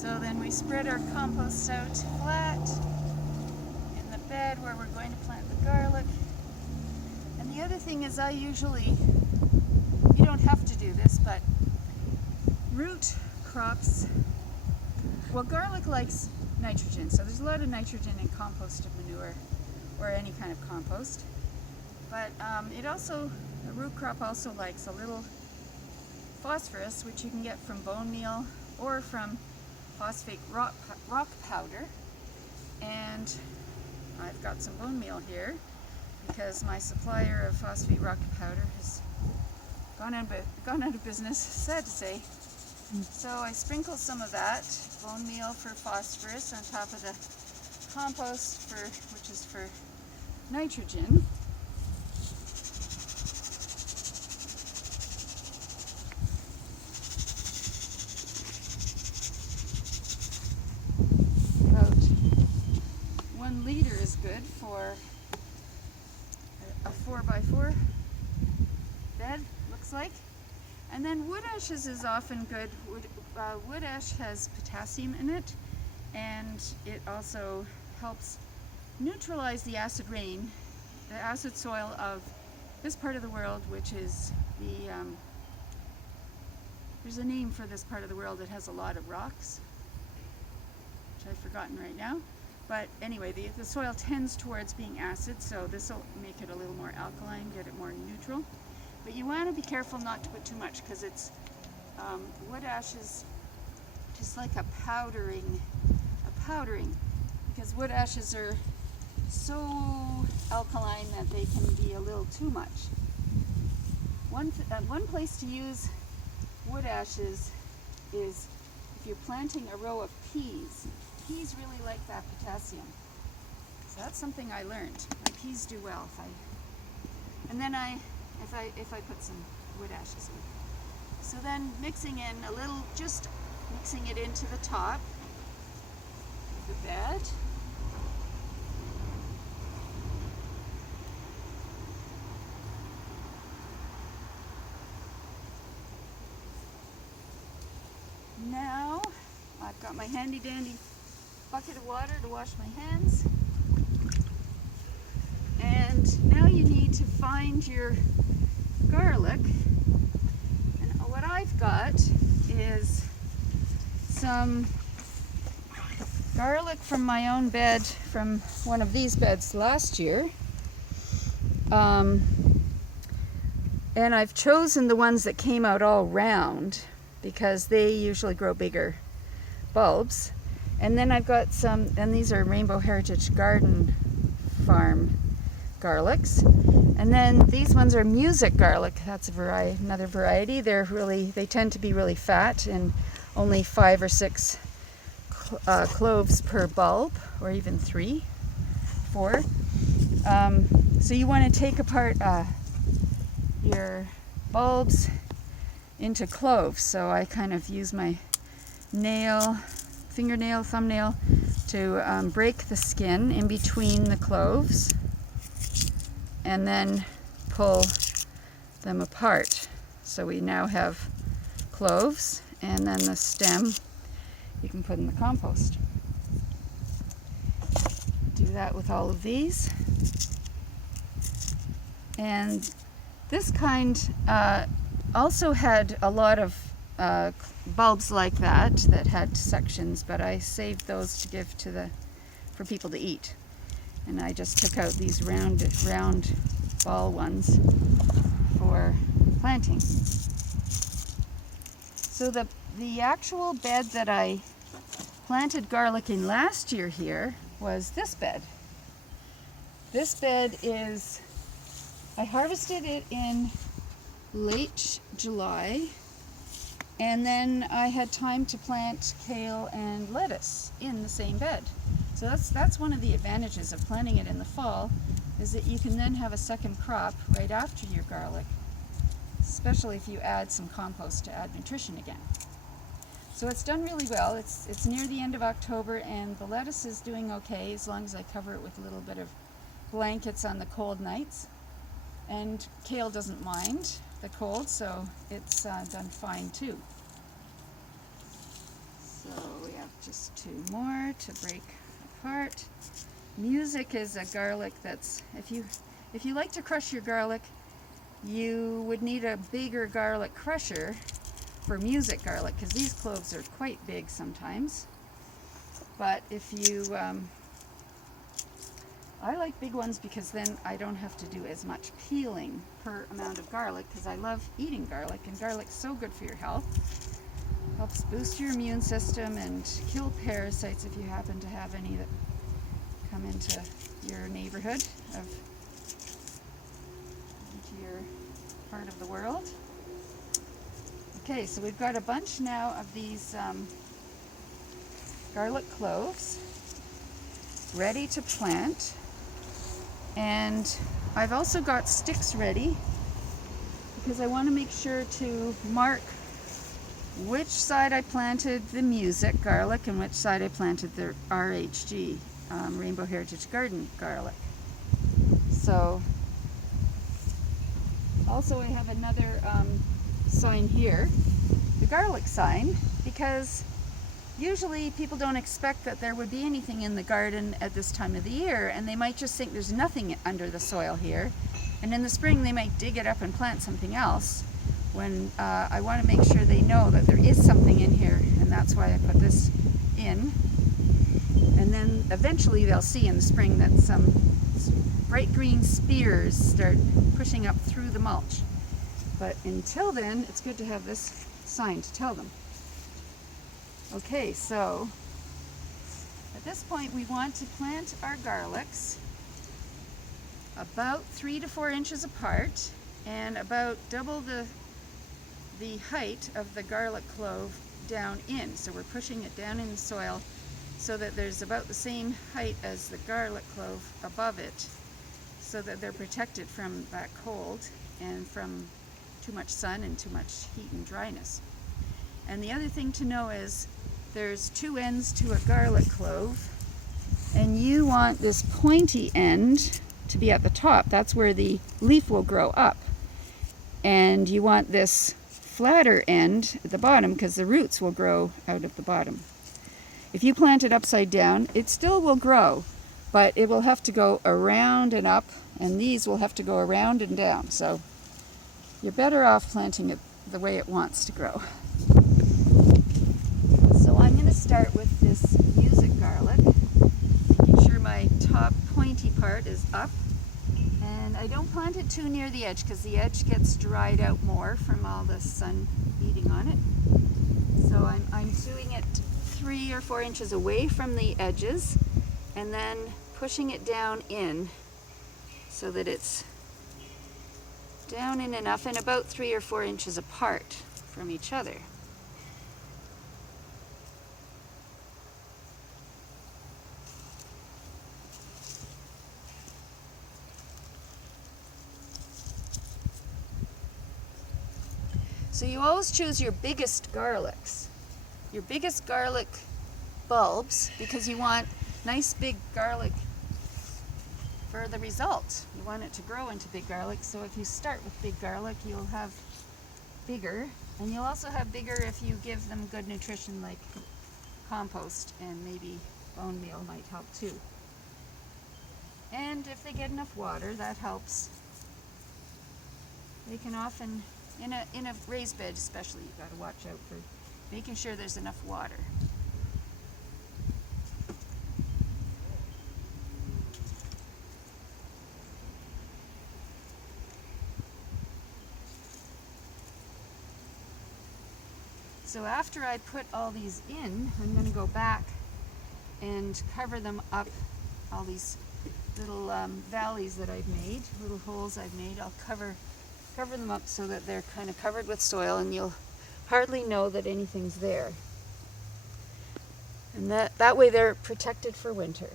So then we spread our compost out flat in the bed where we're going to plant the garlic. And the other thing is you don't have to do this, but root crops, well, garlic likes nitrogen, so there's a lot of nitrogen in composted manure or any kind of compost. But the root crop also likes a little phosphorus, which you can get from bone meal or from phosphate rock powder. And I've got some bone meal here because my supplier of phosphate rock powder has gone out of business, sad to say. So I sprinkle some of that bone meal for phosphorus on top of the compost which is for nitrogen. About 1 liter is good for a 4x4 bed, looks like. And then wood ashes is often good. Wood ash has potassium in it, and it also helps neutralize the acid rain, the acid soil of this part of the world, which is there's a name for this part of the world that has a lot of rocks, which I've forgotten right now. But anyway, the soil tends towards being acid, so this will make it a little more alkaline, get it more neutral. But you want to be careful not to put too much, because it's wood ash is just like a powdering, because wood ashes are so alkaline that they can be a little too much. One place to use wood ashes is if you're planting a row of peas. Peas really like that potassium, so that's something I learned. My peas do well if I put some wood ashes in. So then mixing it into the top of the bed. Now I've got my handy dandy bucket of water to wash my hands. And now you need to find your garlic. And what I've got is some garlic from my own bed, from one of these beds last year. And I've chosen the ones that came out all round because they usually grow bigger bulbs. And then I've got some, and these are Rainbow Heritage Garden Farm garlics. And then these ones are music garlic. That's another variety. They tend to be really fat, and only 5 or 6 cloves per bulb, or even 3, 4. So you want to take apart your bulbs into cloves. So I kind of use my fingernail, thumbnail to break the skin in between the cloves, and then pull them apart. So we now have cloves, and then the stem you can put in the compost. Do that with all of these. And this kind also had a lot of bulbs like that had sections, but I saved those to give for people to eat. And I just took out these round ball ones for planting. So the actual bed that I planted garlic in last year here was this bed. This bed I harvested it in late July, and then I had time to plant kale and lettuce in the same bed. So that's one of the advantages of planting it in the fall, is that you can then have a second crop right after your garlic, especially if you add some compost to add nutrition again. So it's done really well. It's near the end of October, and the lettuce is doing okay as long as I cover it with a little bit of blankets on the cold nights. And kale doesn't mind the cold, so it's done fine too. So we have just 2 more to break apart. Music is a garlic that's, if you like to crush your garlic, you would need a bigger garlic crusher for music garlic, because these cloves are quite big sometimes. But if you, I like big ones because then I don't have to do as much peeling per amount of garlic, because I love eating garlic, and garlic's so good for your health. Helps boost your immune system and kill parasites if you happen to have any that come into your neighborhood, into your part of the world. Okay, so we've got a bunch now of these garlic cloves ready to plant, and I've also got sticks ready because I want to make sure to mark which side I planted the music garlic and which side I planted the RHG, Rainbow Heritage Garden garlic. So also I have another sign here, the garlic sign, because usually people don't expect that there would be anything in the garden at this time of the year, and they might just think there's nothing under the soil here, and in the spring they might dig it up and plant something else, when I want to make sure they know that there is something in here, and that's why I put this in. And then eventually they'll see in the spring that some bright green spears start pushing up through the mulch. But until then, it's good to have this sign to tell them. Okay, so at this point we want to plant our garlics about 3 to 4 inches apart, and about double the height of the garlic clove down in. So we're pushing it down in the soil so that there's about the same height as the garlic clove above it, so that they're protected from that cold and from too much sun and too much heat and dryness. And the other thing to know is there's 2 ends to a garlic clove, and you want this pointy end to be at the top. That's where the leaf will grow up. And you want this flatter end at the bottom because the roots will grow out of the bottom. If you plant it upside down, it still will grow, but it will have to go around and up, and these will have to go around and down. So you're better off planting it the way it wants to grow. So I'm going to start with this music garlic, making sure my top pointy part is up. And I don't plant it too near the edge because the edge gets dried out more from all the sun beating on it. So I'm doing it 3 or 4 inches away from the edges, and then pushing it down in so that it's down in enough and about 3 or 4 inches apart from each other. So you always choose your biggest garlics, your biggest garlic bulbs, because you want nice big garlic for the result. You want it to grow into big garlic, so if you start with big garlic, you'll have bigger, and you'll also have bigger if you give them good nutrition like compost, and maybe bone meal might help too. And if they get enough water, that helps. They can often, in a raised bed especially, you've got to watch out for making sure there's enough water. So after I put all these in, I'm going to go back and cover them up, all these little valleys that I've made, little holes I've made. I'll cover them up so that they're kind of covered with soil, and you'll hardly know that anything's there. And that way they're protected for winter.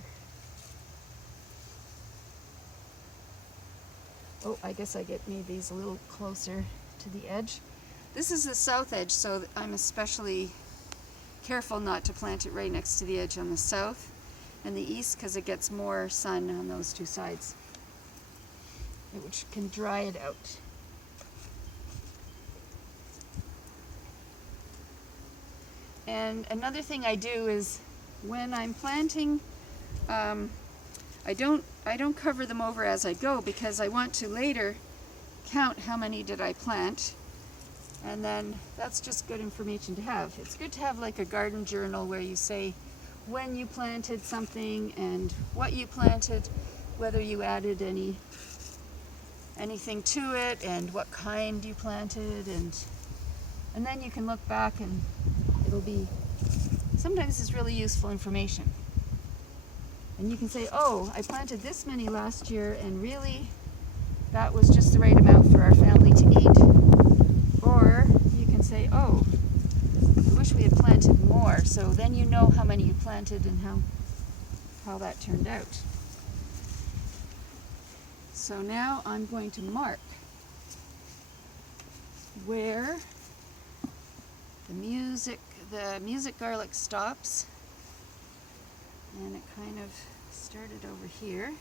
Oh, I guess I made these a little closer to the edge. This is the south edge, so I'm especially careful not to plant it right next to the edge on the south and the east, because it gets more sun on those 2 sides, which can dry it out. And another thing I do is when I'm planting, I don't cover them over as I go, because I want to later count how many did I plant, and then that's just good information to have. It's good to have like a garden journal where you say when you planted something and what you planted, whether you added anything to it and what kind you planted, and then you can look back and it'll be, sometimes it's really useful information. And you can say, oh, I planted this many last year and really that was just the right amount for our family to eat. Or you can say, oh, I wish we had planted more. So then you know how many you planted and how that turned out. So now I'm going to mark where the music garlic stops, and it kind of started over here,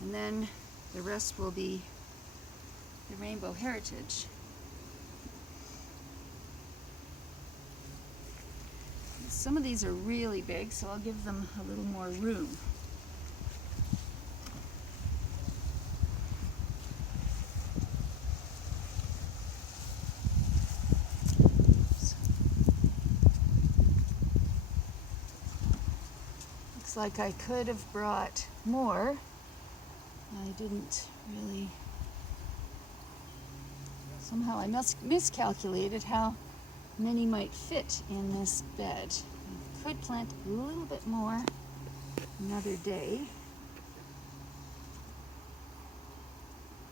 and then the rest will be the rainbow heritage. Some of these are really big, so I'll give them a little more room. Like I could have brought more. I didn't really. Somehow I miscalculated how many might fit in this bed. I could plant a little bit more another day,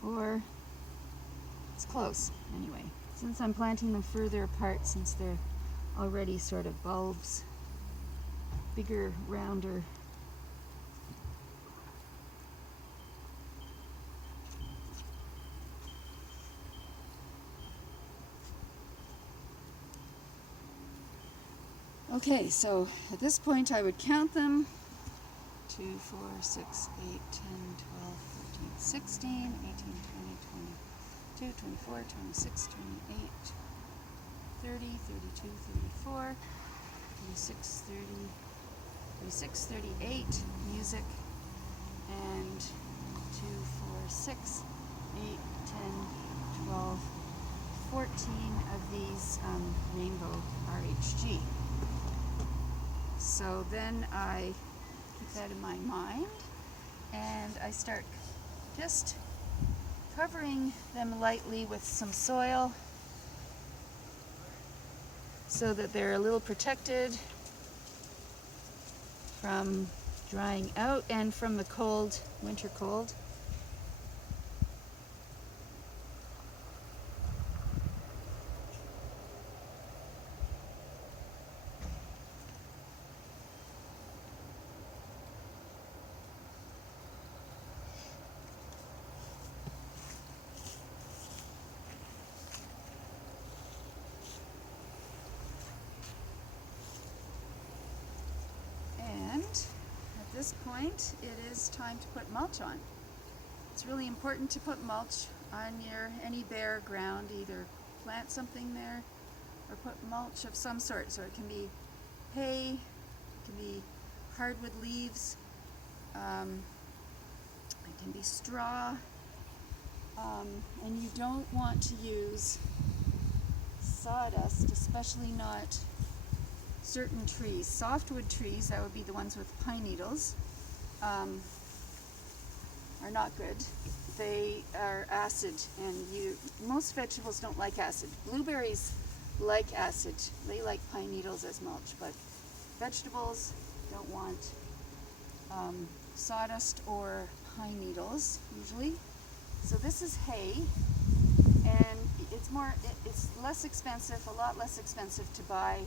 or it's close anyway. Since I'm planting them further apart, since they're already sort of bulbs, bigger, rounder. Okay, so at this point I would count them. 2, 4, 6, 8, 10, 12, 13, 16, 18, 20, 22, 24, 26, 28, 30, 32, 34, 36, 30, 36, 38 music, and 2, 4, 6, 8, 10, 12, 14 of these rainbow RHG. So then I keep that in my mind, and I start just covering them lightly with some soil so that they're a little protected from drying out and from the cold, winter cold. At this point, it is time to put mulch on. It's really important to put mulch on any bare ground. Either plant something there or put mulch of some sort. So it can be hay, it can be hardwood leaves, it can be straw, and you don't want to use sawdust, especially not certain trees. Softwood trees, that would be the ones with pine needles, are not good. They are acid, and most vegetables don't like acid. Blueberries like acid. They like pine needles as mulch, but vegetables don't want sawdust or pine needles usually. So this is hay, and it's less expensive, a lot less expensive to buy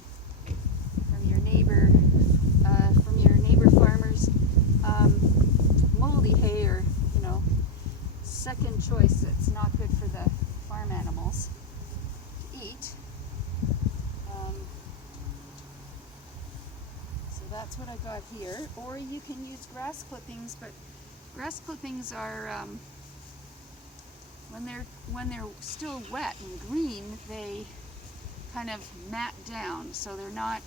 from your neighbor farmers. Moldy hay, or second choice, that's not good for the farm animals to eat. So that's what I got here. Or you can use grass clippings, but grass clippings are when they're still wet and green, they kind of mat down, so they're not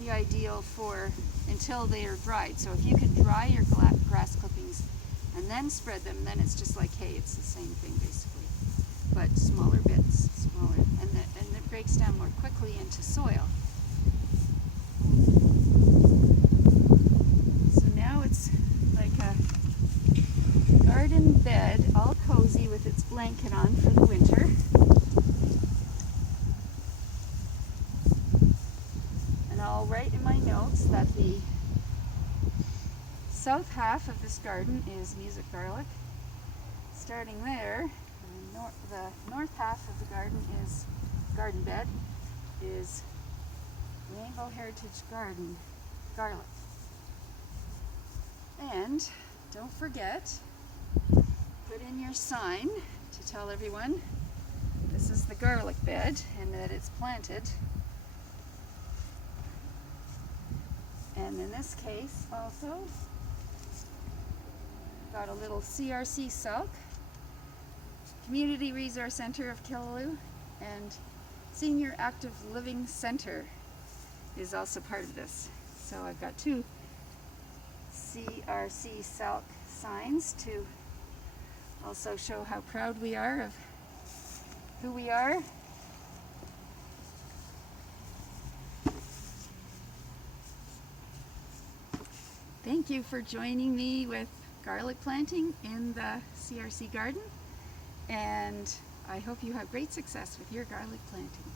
the ideal for until they are dried. So if you can dry your grass clippings and then spread them, then it's just like hay. It's the same thing basically, but smaller bits, and it breaks down more quickly into soil. So now it's like a garden bed, all cozy with its blanket on for the winter. And I'll write in my notes that the south half of this garden is music garlic. Starting there, the north half of the garden bed is Rainbow Heritage Garden garlic. And don't forget, put in your sign to tell everyone this is the garlic bed and that it's planted. And in this case also, got a little CRC Silk, Community Resource Center of Killaloe, and Senior Active Living Center is also part of this. So I've got two CRC Silk signs to also show how proud we are of who we are. Thank you for joining me with garlic planting in the CRC garden, and I hope you have great success with your garlic planting.